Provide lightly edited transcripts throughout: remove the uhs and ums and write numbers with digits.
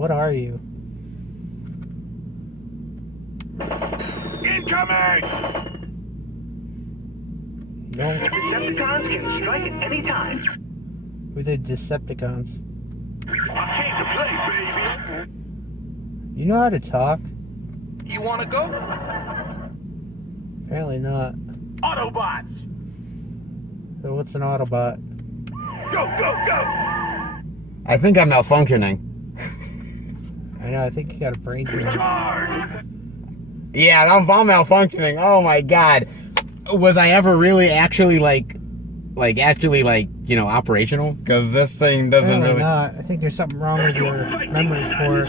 What are you? Incoming! No. Decepticons can strike at any time. Who are the Decepticons? I came to play, baby. You know how to talk? You wanna go? Apparently not. Autobots! So what's an Autobot? Go, go, go! I think I'm malfunctioning. I know, I think you got a brain tumor. Charge! Yeah, I'm malfunctioning. Oh my god. Was I ever really actually operational? Because this thing doesn't Apparently really. not. I think there's something wrong with your memory core.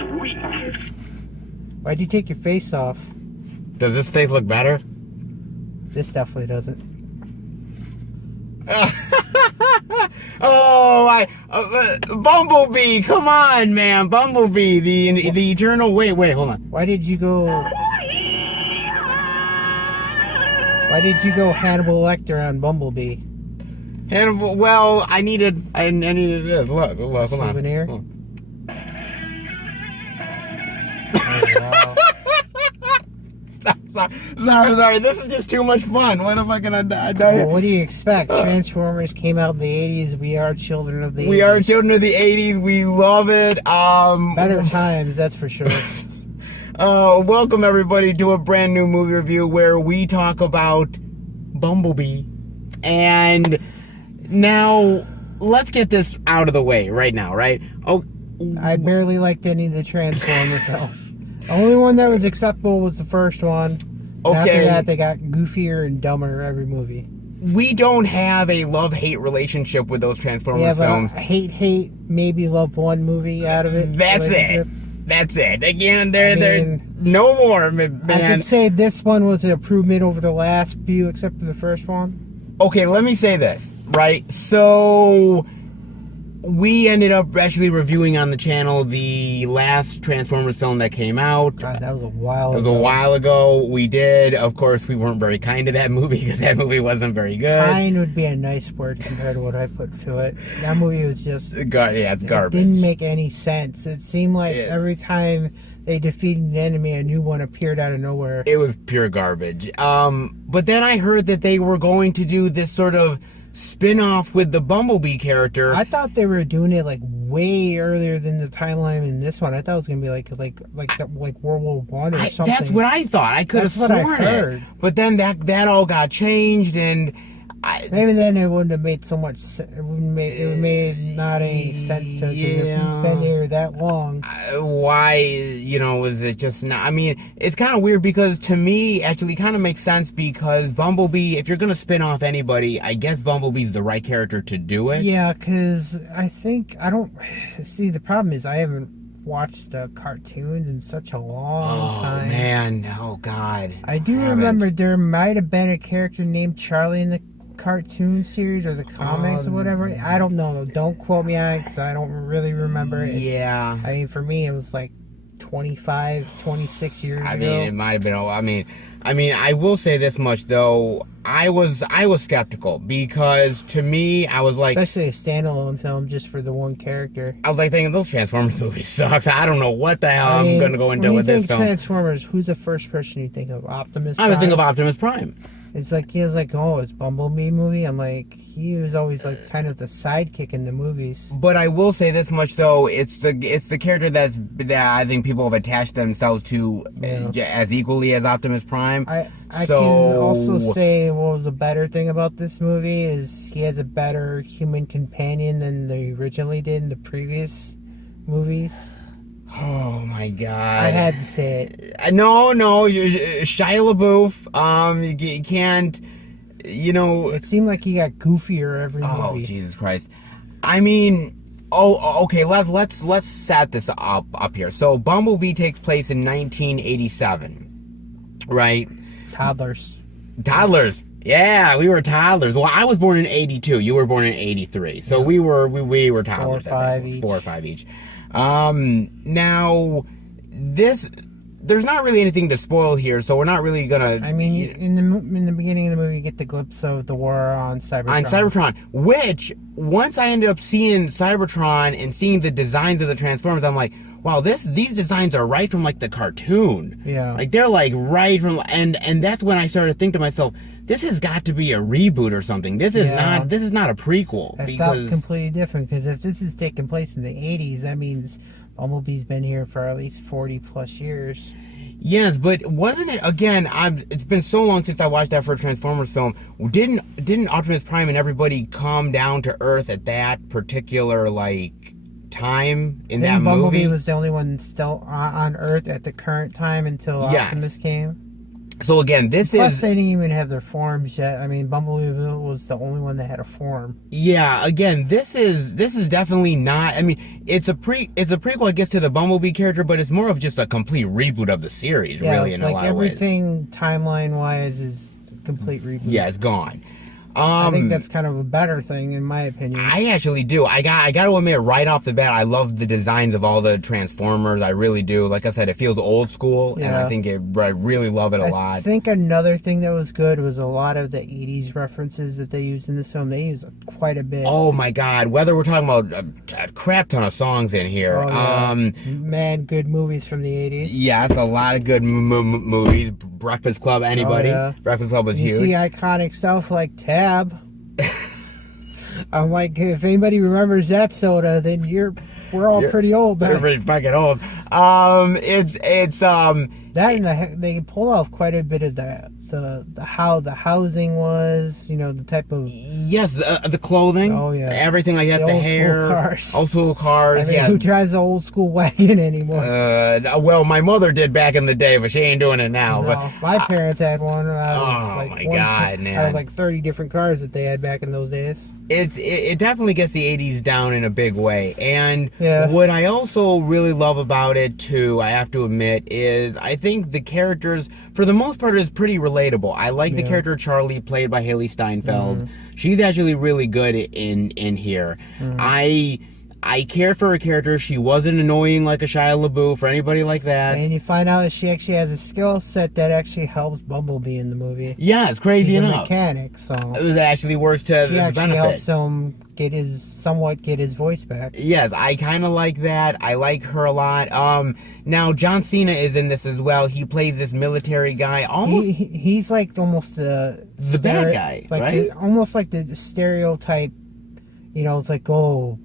Why'd you take your face off? Does this face look better? This definitely doesn't. Oh, Bumblebee! Come on, man, Bumblebee! The eternal. Wait, hold on. Why did you go Hannibal Lecter on Bumblebee? Hannibal. Well, I needed this. Look, hold on. Souvenir? Hold on. Oh, wow. Sorry. This is just too much fun. What am I gonna die? Well, what do you expect? Transformers came out in the 80s. We are children of the 80s. We are children of the 80s. We love it. Better times, that's for sure. Welcome everybody to a brand new movie review where we talk about Bumblebee. And now, let's get this out of the way right now, right? Oh, I barely liked any of the Transformers films. The only one that was acceptable was the first one. And okay. After that, they got goofier and dumber every movie. We don't have a love-hate relationship with those We Transformers have films. a hate, maybe love one movie out of it. That's relationship. it. That's it. Again, they're no more, man. I could say this one was an improvement over the last few, except for the first one. Okay, let me say this, right? So, we ended up actually reviewing on the channel the last Transformers film that came out. God, that was a while It was a while ago. We did. Of course, we weren't very kind to that movie because that movie wasn't very good. Kind would be a nice word compared to what I put to it. That movie was just... It's garbage. It didn't make any sense. It seemed like every time they defeated an enemy, a new one appeared out of nowhere. It was pure garbage. But then I heard that they were going to do this sort of spin-off with the Bumblebee character. I thought they were doing it like way earlier than the timeline in this one. I thought it was gonna be like World War One or something. That's what I thought. I could have sworn That's what I heard. it. But then that all got changed, and maybe then it wouldn't have made so much. It would made not any sense to it. If he's been here that long, why is it just not? I mean, it's kind of weird because to me, actually, kind of makes sense because Bumblebee. If you're gonna spin off anybody, I guess Bumblebee's the right character to do it. Yeah, because I don't see. The problem is I haven't watched the cartoons in such a long time. Oh man, oh god. I do remember there might have been a character named Charlie in the cartoon series or the comics or whatever. I don't know. Don't quote me on it because I don't really remember. Yeah. I mean, for me, it was like 25, 26 years ago. I mean, it might have been. I mean, I will say this much though. I was skeptical because to me, I was like, especially a standalone film just for the one character. I was like thinking those Transformers movies sucks. I don't know what the hell I'm gonna go into with this film. When you think Transformers, who's the first person you think of? Optimus Prime? I was thinking of Optimus Prime. It's like, he was like, oh, it's Bumblebee movie. I'm like, he was always like kind of the sidekick in the movies. But I will say this much though, it's the character that I think people have attached themselves to as equally as Optimus Prime. I can also say what was a better thing about this movie is he has a better human companion than they originally did in the previous movies. Oh my god! I had to say it. No, Shia LaBeouf. You can't. It seemed like he got goofier every movie. Oh Jesus Christ! I mean, okay. Let's set this up here. So Bumblebee takes place in 1987, right? Toddlers. Yeah, we were toddlers. Well, I was born in 82. You were born in 83. So we were toddlers. 4 or 5 each. 4 or 5 each. Now, this there's not really anything to spoil here, so we're not really gonna. I mean, in the beginning of the movie, you get the glimpse of the war on Cybertron. On Cybertron, which once I ended up seeing Cybertron and seeing the designs of the Transformers, I'm like, wow, these designs are right from like the cartoon. Yeah. Like they're like right from, and that's when I started to think to myself, this has got to be a reboot or something. This is not a prequel. That felt completely different, because if this is taking place in the 80s, that means Bumblebee's been here for at least 40 plus years. Yes, but wasn't it, again, it's been so long since I watched that first Transformers film. Didn't Optimus Prime and everybody come down to Earth at that particular, like, time in that movie? Bumblebee was the only one still on Earth at the current time until Optimus came. So again, Plus, they didn't even have their forms yet. I mean, Bumblebee was the only one that had a form. Yeah, again, this is definitely not. I mean, it's a prequel, I guess, to the Bumblebee character, but it's more of just a complete reboot of the series, really, in a lot of ways. Everything timeline-wise is a complete reboot. Yeah, it's gone. I think that's kind of a better thing, in my opinion. I actually do. I got to admit, right off the bat, I love the designs of all the Transformers. I really do. Like I said, it feels old school, and I think I really love it a lot. I think another thing that was good was a lot of the 80s references that they used in this film. They used quite a bit. Oh my God! Whether we're talking about a crap ton of songs in here, mad good movies from the 80s. Yeah, it's a lot of good movies. Breakfast Club, anybody? Oh, yeah. Breakfast Club was huge. You see iconic stuff like Tab. I'm like, if anybody remembers that soda, then we're all pretty old. We're pretty fucking old. It's that, and they pull off quite a bit of how the housing was, the type of the clothing. Oh yeah, everything like that. The hair, old school cars. I mean, who drives the old school wagon anymore? Well, my mother did back in the day, but she ain't doing it now. No, but my parents had one. My God, man! Out of like 30 different cars that they had back in those days. It definitely gets the 80s down in a big way. And what I also really love about it too, I have to admit, is I think the characters, for the most part, is pretty relatable. I like the character Charlie, played by Haley Steinfeld. She's actually really good in here. I care for her character. She wasn't annoying like a Shia LaBeouf or anybody like that. And you find out that she actually has a skill set that actually helps Bumblebee in the movie. Yeah, it's crazy enough. She's a mechanic, so it actually works to she the actually benefit. helps him get his voice back. Yes, I kind of like that. I like her a lot. Now John Cena is in this as well. He plays this military guy. He's like almost the bad guy, like right? Almost like the stereotype. It's like, oh,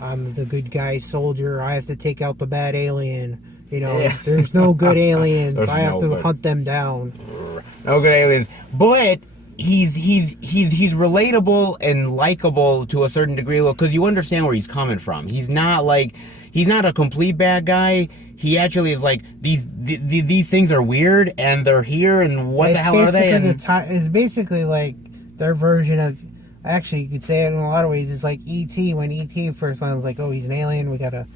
I'm the good guy soldier. I have to take out the bad alien. There's no good aliens. I have to hunt them down. No good aliens. But he's relatable and likable to a certain degree, because you understand where he's coming from. He's not a complete bad guy. He actually is like, these things are weird and they're here, and what the hell are they? It's basically like their version of. Actually, you could say it in a lot of ways. It's like E.T. when E.T. first sounds like, oh, he's an alien. We gotta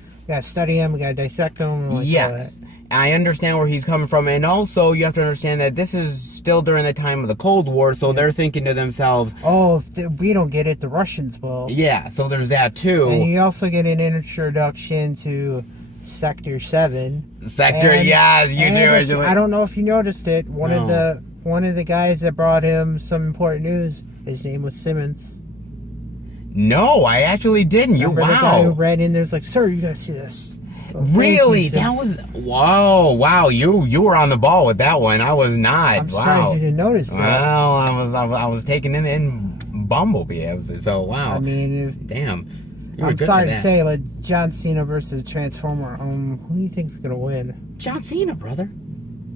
study him. We gotta dissect him. Like yes, I understand where he's coming from, and also you have to understand that this is still during the time of the Cold War, so they're thinking to themselves, "Oh, if we don't get it, the Russians will." Yeah, so there's that too. And you also get an introduction to Sector 7. Yeah, you do. I don't know if you noticed it. One of the guys that brought him some important news. His name was Simmons. No, I actually didn't. Remember the guy who ran in there's like, sir, you gotta see this. Really? That was wow. You were on the ball with that one. I was not. I'm surprised you didn't notice that. Well, I was taking in Bumblebee. So wow. I mean, damn. I'm sorry to say, but John Cena versus Transformer. Who do you think's gonna win? John Cena, brother.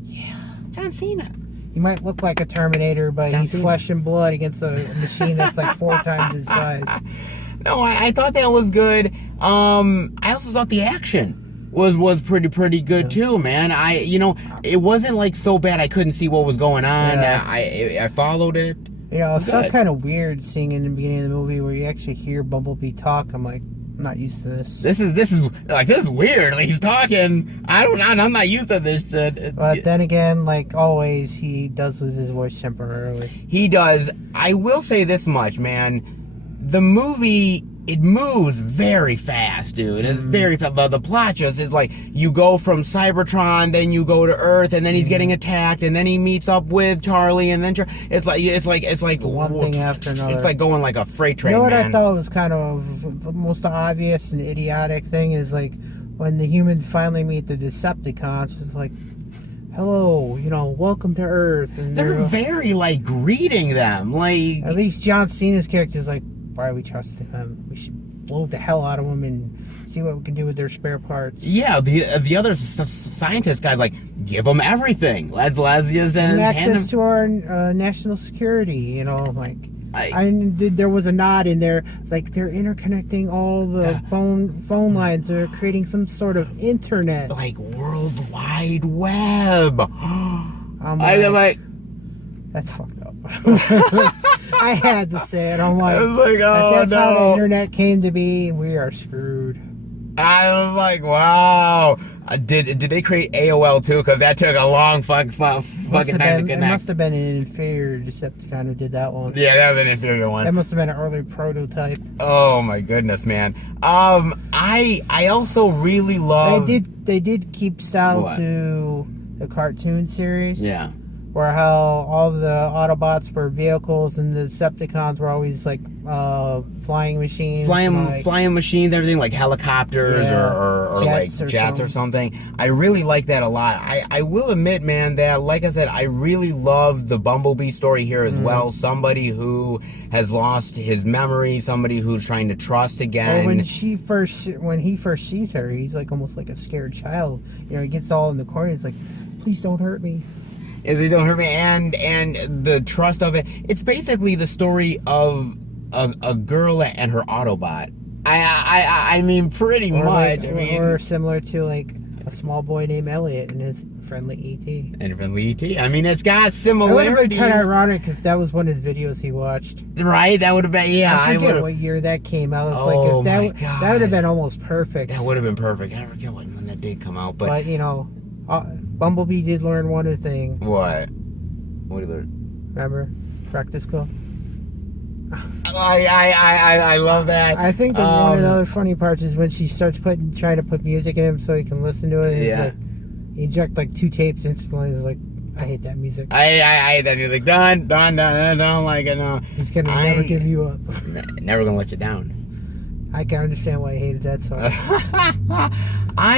Yeah, John Cena. He might look like a Terminator, but he's flesh and blood against a machine that's like 4 times his size. No, I thought that was good. I also thought the action was pretty good too, man. It wasn't like so bad I couldn't see what was going on. I followed it. It felt kind of weird seeing in the beginning of the movie where you actually hear Bumblebee talk. I'm like, I'm not used to this. This is weird. Like, he's talking. I'm not used to this shit. But then again, like always, he does lose his voice temporarily. He does. I will say this much, man. The movie it moves very fast, dude. It's very fast. The plot just is like, you go from Cybertron, then you go to Earth, and then he's getting attacked, and then he meets up with Charlie, and then it's like one thing after another. It's like going like a freight train. You know what man. I thought was kind of the most obvious and idiotic thing is like when the humans finally meet the Decepticons, it's like, hello, welcome to Earth, and they're very like greeting them, like at least John Cena's character is like, why are we trusting them? We should blow the hell out of them and see what we can do with their spare parts. Yeah, the other scientist guy's like, give them everything. Let's just and access to our national security. There was a nod in there. It's like they're interconnecting all the phone lines. They're creating some sort of internet, like World Wide Web. I'm like, that's fucked up. I had to say it. I'm like, I was like, oh, that's how the internet came to be. We are screwed. I was like, wow. Did they create AOL too? Because that took a long fucking time to connect. It must have been an inferior Decepticon who did that one. Yeah, that was an inferior one. That must have been an early prototype. Oh my goodness, man. I also really love. They did keep style to the cartoon series. Yeah. Where how all the Autobots were vehicles and the Decepticons were always like flying machines. Flying machines, everything like helicopters or jets like jets or something. I really like that a lot. I will admit, man, that like I said, I really love the Bumblebee story here as well. Somebody who has lost his memory, somebody who's trying to trust again. Well, when he first sees her, he's like almost like a scared child. He gets all in the corner. He's like, please don't hurt me. If they don't hurt me, and the trust of it. It's basically the story of a girl and her Autobot. I mean, pretty much. Or similar to like a small boy named Elliot and his friendly E.T. I mean, it's got similarities. It would have been kind of ironic if that was one of his videos he watched. Right? That would have been, yeah. I forget what year that came out. It's that would have been almost perfect. That would have been perfect. I forget when that did come out, but Bumblebee did learn one thing. What? What did he learn? Remember? Practice school? I love that. I think that one of the other funny parts is when she starts trying to put music in him so he can listen to it. Yeah. Like, he eject like 2 tapes instantly. He's like, I hate that music. I hate that music. Done. I don't like it, no. He's gonna never give you up. Never gonna let you down. I can understand why I hated that song.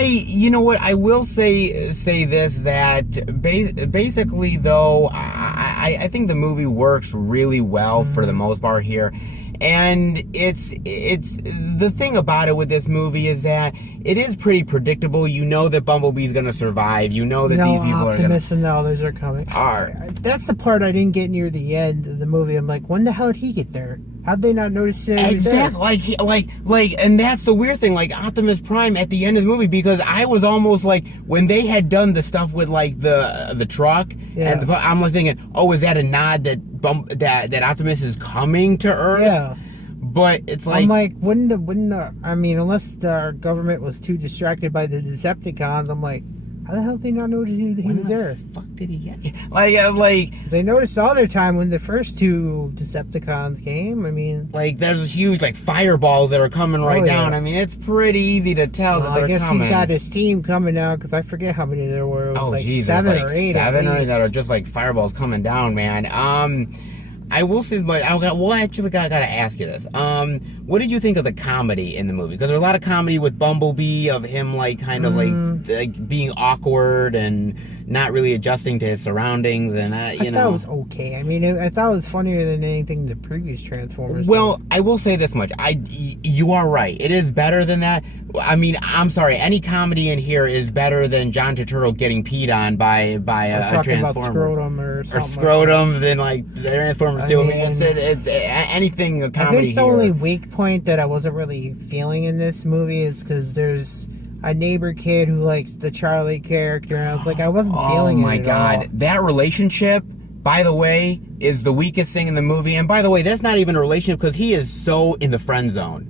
You know what, I will say this, that basically though, I think the movie works really well for the most part here. And it's the thing about it with this movie is that it is pretty predictable. You know that Bumblebee's gonna survive. You know that these people are gonna. Optimus and the others are coming. That's the part I didn't get near the end of the movie. I'm like, when the hell did he get there? How'd they not notice that? Exactly. Like, and that's the weird thing. Like Optimus Prime at the end of the movie, because I was almost like, when they had done the stuff with like the truck, and I'm like thinking, oh, is that a nod that Optimus is coming to Earth? Yeah. But it's like, I'm like, unless the government was too distracted by the Decepticons, I'm like, how the hell did they not notice he was there? The fuck did he get here? Like they noticed all their time when the first 2 Decepticons came. I mean, like there's huge like fireballs that are coming right down. I mean, it's pretty easy to tell that they're coming. I guess he's got his team coming now, because I forget how many there were. It was like 7 or 8. 7 or 8 that are just like fireballs coming down, man. I will say, but I gotta ask you this. What did you think of the comedy in the movie? Because there's a lot of comedy with Bumblebee, of him like kind of like being awkward and not really adjusting to his surroundings, and I thought it was okay. I mean, I thought it was funnier than anything the previous Transformers. Well, I will say this much: you are right. It is better than that. I mean, I'm sorry. Any comedy in here is better than John Turturro getting peed on by a Transformer. About scrotum or scrotum than like the Transformers do. It's anything comedy. I think the only weak point that I wasn't really feeling in this movie is because there's a neighbor kid who likes the Charlie character, and I was like, I wasn't feeling it at all. Oh my god, that relationship, by the way, is the weakest thing in the movie. And by the way, that's not even a relationship, because he is so in the friend zone.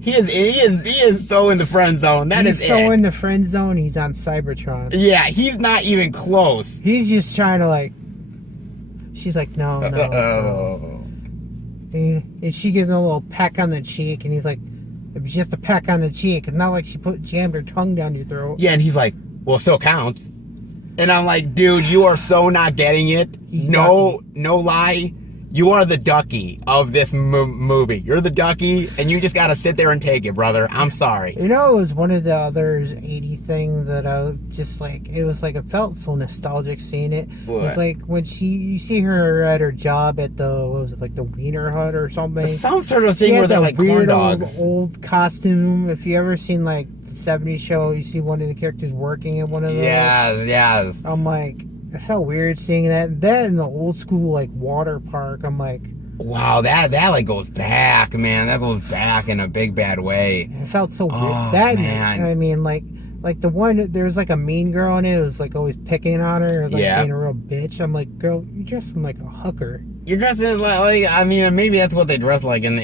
He is so in the friend zone. He's so in the friend zone. He's on Cybertron. Yeah, he's not even close. He's just trying to like. She's like, no. And she gives him a little peck on the cheek, and he's like, It was just a peck on the cheek. It's not like she jammed her tongue down your throat. Yeah, and he's like, well, it still counts. And I'm like, dude, you are so not getting it. No lie. You are the ducky of this movie. You're the ducky, and you just gotta sit there and take it, brother. I'm sorry. You know, it was one of the other 80 things that I was just like, it was like, it felt so nostalgic seeing it. What? It's like when you see her at her job at the, what was it, like the Wiener Hut or something? Some sort of thing She where had they're that like corn weird dogs. old costume. If you ever seen like the 70s show, you see one of the characters working at one of those. Yes. I'm like, it felt weird seeing that. That in the old school like water park, I'm like, wow, that like goes back, man. That goes back in a big bad way. it felt so weird. Oh, That, man. I mean, like the one, there's like a mean girl in it. It was like always picking on her, or like Yeah. being a real bitch. I'm like, girl, you dressed like a hooker. You're dressed in like I mean, maybe that's what they dressed like in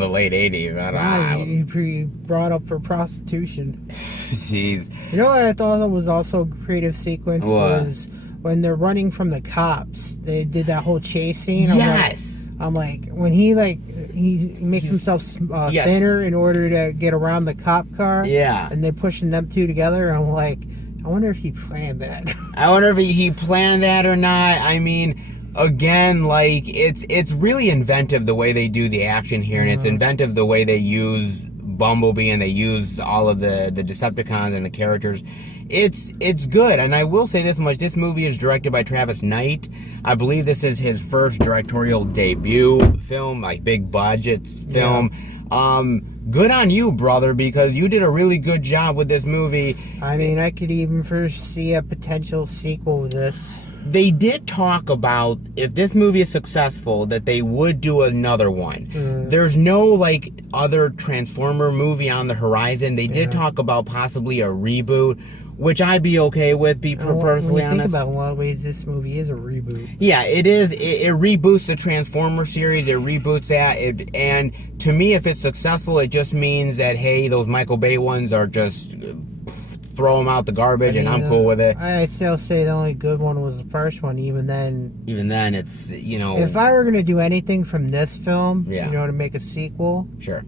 the late 80s. I don't Wow, know. you brought up for prostitution. Jeez. You know what I thought was also a creative sequence What? was when they're running from the cops. They did that whole chase scene. Yes. I'm like, when he makes himself Yes. thinner in order to get around the cop car. Yeah. And they're pushing them two together. I'm like, I wonder if he planned that. I wonder if he planned that or not. I mean, again, like it's really inventive the way they do the action here, and it's inventive the way they use Bumblebee and they use all of the Decepticons and the characters. It's good, and I will say this much: this movie is directed by Travis Knight. I believe this is his first directorial debut film, like big budget film. Good on you, brother, because you did a really good job with this movie. I mean, I could even foresee a potential sequel with this. They did talk about, if this movie is successful, that they would do another one. There's no like other Transformer movie on the horizon. They did talk about possibly a reboot, which I'd be okay with, personally When you think honest. about it, in a lot of ways, this movie is a reboot. Yeah, it is. It reboots the Transformer series. It reboots that. And to me, if it's successful, it just means that, hey, those Michael Bay ones are just throw them out the garbage, and I'm cool with it. I still say the only good one was the first one. Even then, It's, you know... if I were going to do anything from this film, Yeah. you know, to make a sequel, Sure.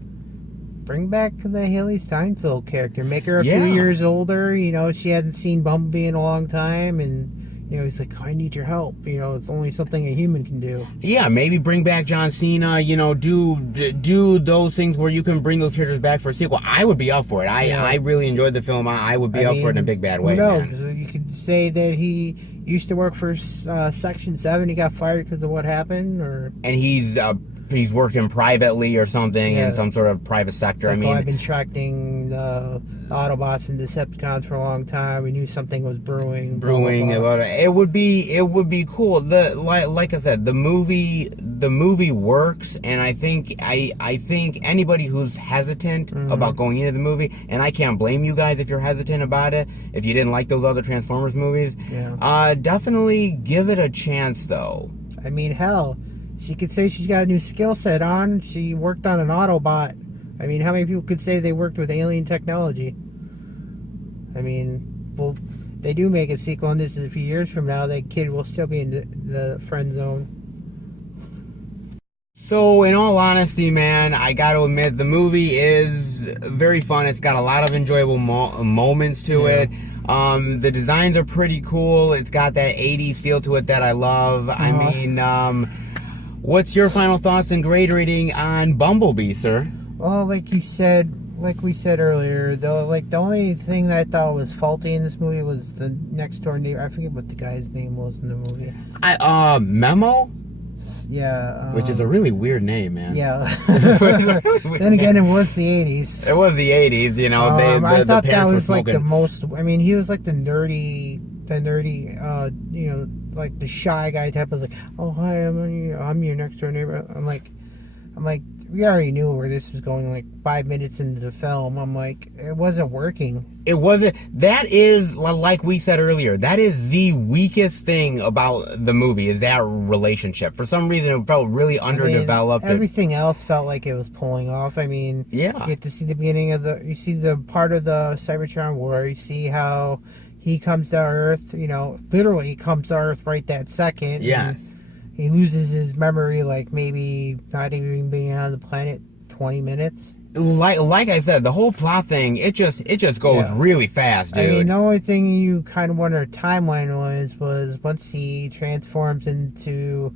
bring back the Haley Steinfeld character. Make her a Yeah. few years older. You know, she hasn't seen Bumblebee in a long time, and you know, he's like, I need your help. You know, it's only something a human can do. Yeah, maybe bring back John Cena, you know, do those things where you can bring those characters back for a sequel. I would be up for it. I really enjoyed the film. I would be up for it in a big bad way, Who knows? man. You could say that he used to work for Section 7. He got fired because of what happened, or... And he's working privately or something in some sort of private sector. Like, I mean, I've been tracking the Autobots and Decepticons for a long time. We knew something was brewing. Blah, blah, blah. about it. It would be cool. Like I said, the movie works, and I think anybody who's hesitant about going into the movie, and I can't blame you guys if you're hesitant about it, if you didn't like those other Transformers movies, definitely give it a chance though. I mean, hell, she could say she's got a new skill set on. She worked on an Autobot. I mean, how many people could say they worked with alien technology? I mean, well, they do make a sequel, and this is a few years from now. That kid will still be in the friend zone. So, in all honesty, man, I got to admit, the movie is very fun. It's got a lot of enjoyable moments to it. The designs are pretty cool. It's got that 80s feel to it that I love. I mean, what's your final thoughts and grade rating on Bumblebee, sir? Well, like we said earlier, though, like the only thing that I thought was faulty in this movie was the next door neighbor. I forget what the guy's name was in the movie. Memo? Yeah. Which is a really weird name, man. Yeah. Then again, it was the 80s. It was the 80s, you know. I thought that was like smoking. the most. I mean, he was like the nerdy, you know, like the shy guy type of like, oh hi, I'm your next door neighbor. I'm like, we already knew where this was going. Like 5 minutes into the film, I'm like, it wasn't working. It wasn't. That is, like we said earlier, that is the weakest thing about the movie, is that relationship. For some reason, it felt really underdeveloped. Everything else felt like it was pulling off. I mean, Yeah. you get to see the beginning of you see the part of the Cybertron war. You see how he comes to Earth. You know, literally, he comes to Earth right that second. Yes. He loses his memory, like maybe not even being on the planet 20 minutes. like I said, the whole plot thing, it just goes really fast, dude. I mean, the only thing you kind of wonder timeline was once he transforms into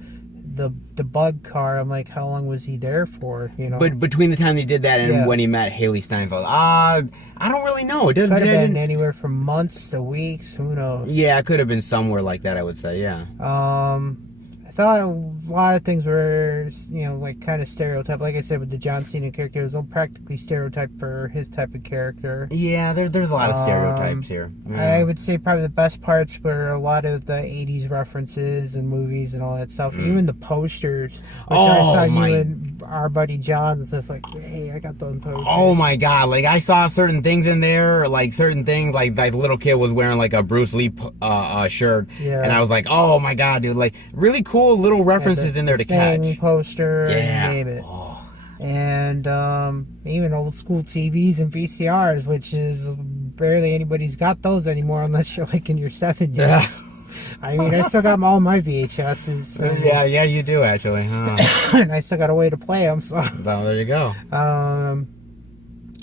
the bug car. I'm like, how long was he there for? You know. But between the time he did that and when he met Haley Steinfeld, I don't really know. It could have been anywhere from months to weeks. Who knows? Yeah, it could have been somewhere like that. I would say, yeah. I thought a lot of things were, like kind of stereotype. Like I said, with the John Cena character, it was all practically stereotype for his type of character. Yeah, there's a lot of stereotypes here. Yeah. I would say probably the best parts were a lot of the 80s references and movies and all that stuff. Even the posters. Which I saw you and our buddy John's just like, hey, I got those posters. Oh my God. Like, I saw certain things in there, like certain things, like the little kid was wearing like a Bruce Lee shirt. Yeah. And I was like, oh my God, dude. Like, really cool little references in there to catch. Poster, and name it. And even old school TVs and VCRs, which is barely anybody's got those anymore unless you're like in your 70s. Yeah. I mean, I still got all my VHSs. Yeah, you do actually. Huh? And I still got a way to play them. So there you go.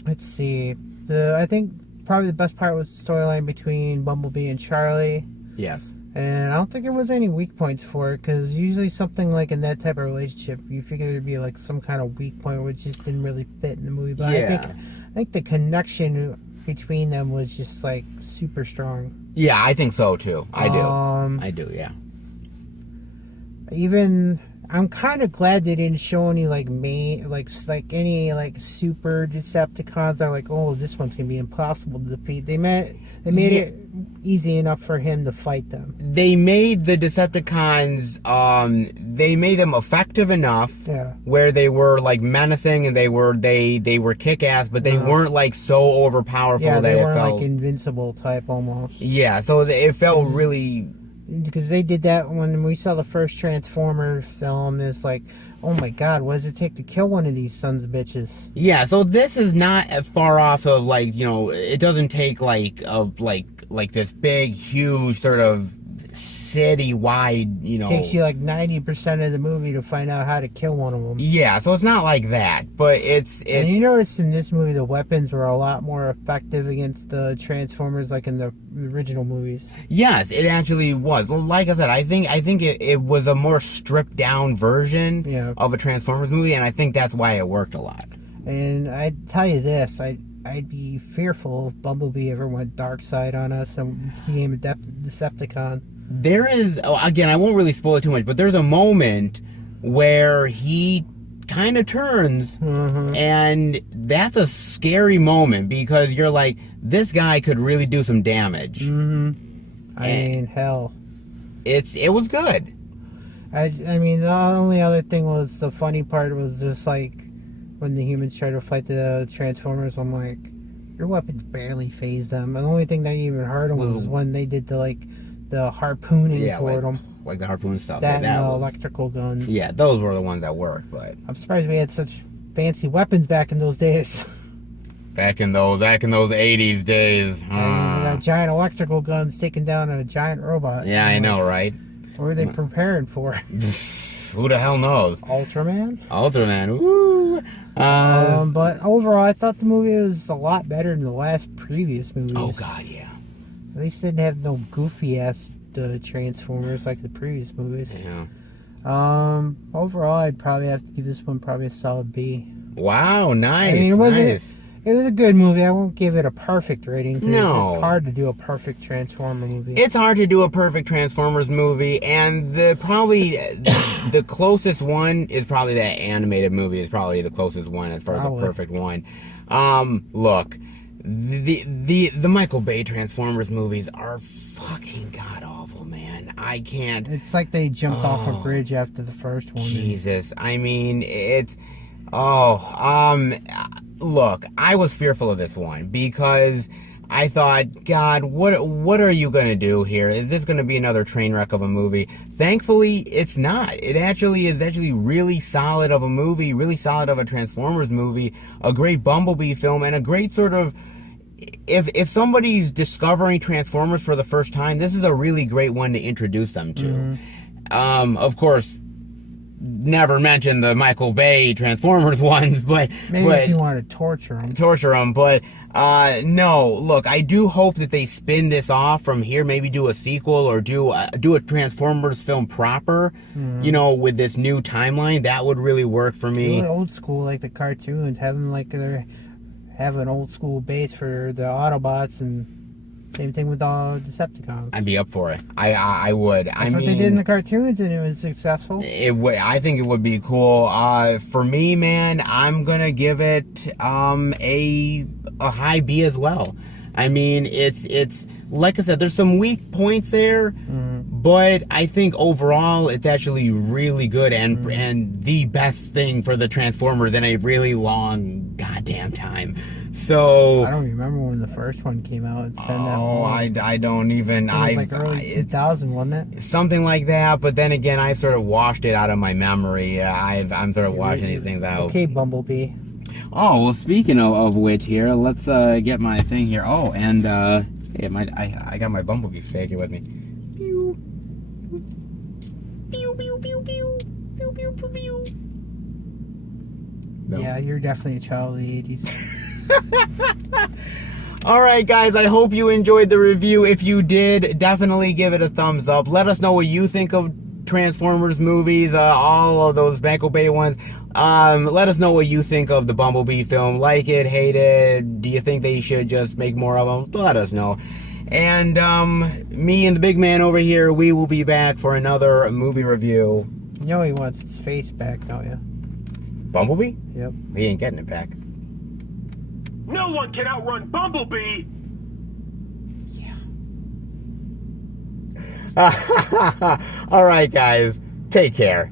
Let's see. I think probably the best part was the storyline between Bumblebee and Charlie. Yes. And I don't think there was any weak points for it, because usually something like in that type of relationship, you figure there'd be like some kind of weak point which just didn't really fit in the movie. But I think the connection between them was just like super strong. Yeah, I think so too. I do, yeah. Even I'm kind of glad they didn't show any like any like super Decepticons that are like, oh, this one's gonna be impossible to defeat. They made it easy enough for him to fight them. They made the Decepticons, they made them effective enough where they were like menacing and they were kick-ass, but they weren't like so overpowerful that they weren't it felt like invincible type almost. Yeah, so it felt really. Because they did that when we saw the first Transformers film. It's like, oh my God, what does it take to kill one of these sons of bitches? Yeah, so this is not far off of like, it doesn't take like this big, huge sort of city-wide, It takes you like 90% of the movie to find out how to kill one of them. Yeah, so it's not like that, but it's... And you notice in this movie the weapons were a lot more effective against the Transformers like in the original movies. Yes, it actually was. Like I said, I think it was a more stripped down version of a Transformers movie, and I think that's why it worked a lot. And I'd tell you this, I'd be fearful if Bumblebee ever went dark side on us and became a Decepticon. There is, again, I won't really spoil it too much, but there's a moment where he kind of turns, and that's a scary moment because you're like, this guy could really do some damage. I mean, hell. It was good. I mean, the only other thing was the funny part was just like when the humans try to fight the Transformers, I'm like, your weapons barely phased them. And the only thing that even hurt them was when they did the harpooning toward them. Like the harpoon stuff. That and the electrical guns. Yeah, those were the ones that worked, but... I'm surprised we had such fancy weapons back in those days. Back in those 80s days. Giant electrical guns taking down a giant robot. Yeah, I know, right? What were they preparing for? Who the hell knows? Ultraman? Ultraman, woo! But overall, I thought the movie was a lot better than the last previous movies. Oh, God, yeah. At least didn't have no goofy-ass Transformers like the previous movies. Yeah. Overall, I'd probably have to give this one probably a solid B. Wow, nice. I mean, it was a good movie. I won't give it a perfect rating. No. It's hard to do a perfect Transformer movie. It's hard to do a perfect Transformers movie, and the closest one is probably that animated movie is probably the closest one as far as the perfect one. Look, the Michael Bay Transformers movies are fucking god awful, man. I can't. It's like they jumped off a bridge after the first one. Jesus, I mean, it's look, I was fearful of this one because I thought, God, what are you gonna do here? Is this gonna be another train wreck of a movie? Thankfully, it's not. It is really solid of a movie, really solid of a Transformers movie, a great Bumblebee film, and a great sort of, if somebody's discovering Transformers for the first time, this is a really great one to introduce them to. Of course, never mention the Michael Bay Transformers ones, but maybe if you want to torture them. But no, look, I do hope that they spin this off from here, maybe do a sequel or do a Transformers film proper, you know, with this new timeline. That would really work for me. Really old school, like the cartoons, have them like have an old school base for the Autobots, and same thing with all Decepticons. I'd be up for it. I would. That's what they did in the cartoons, and it was successful. I think it would be cool. For me, man, I'm gonna give it a high B as well. I mean, it's like I said, there's some weak points there, but I think overall it's actually really good and the best thing for the Transformers in a really long goddamn time. So I don't remember when the first one came out. It's been that long. I don't even. It was like early 2000, wasn't it? Something like that. But then again, I sort of washed it out of my memory. I'm sort of washing these things out. Okay, Bumblebee. Oh well, speaking of which, here let's get my thing here. Oh, and hey, I got my Bumblebee figure with me. Pew pew pew pew pew pew pew pew pew. No. Yeah, you're definitely a child of the 80s. Alright guys, I hope you enjoyed the review. If you did, definitely give it a thumbs up. Let us know what you think of Transformers movies, all of those Michael Bay ones. Let us know what you think of the Bumblebee film. Like it, hate it, do you think they should just make more of them? Let us know. And me and the big man over here, we will be back for another movie review. You know he wants his face back, don't you? Bumblebee? Yep. He ain't getting it back. No one can outrun Bumblebee! All right, guys. Take care.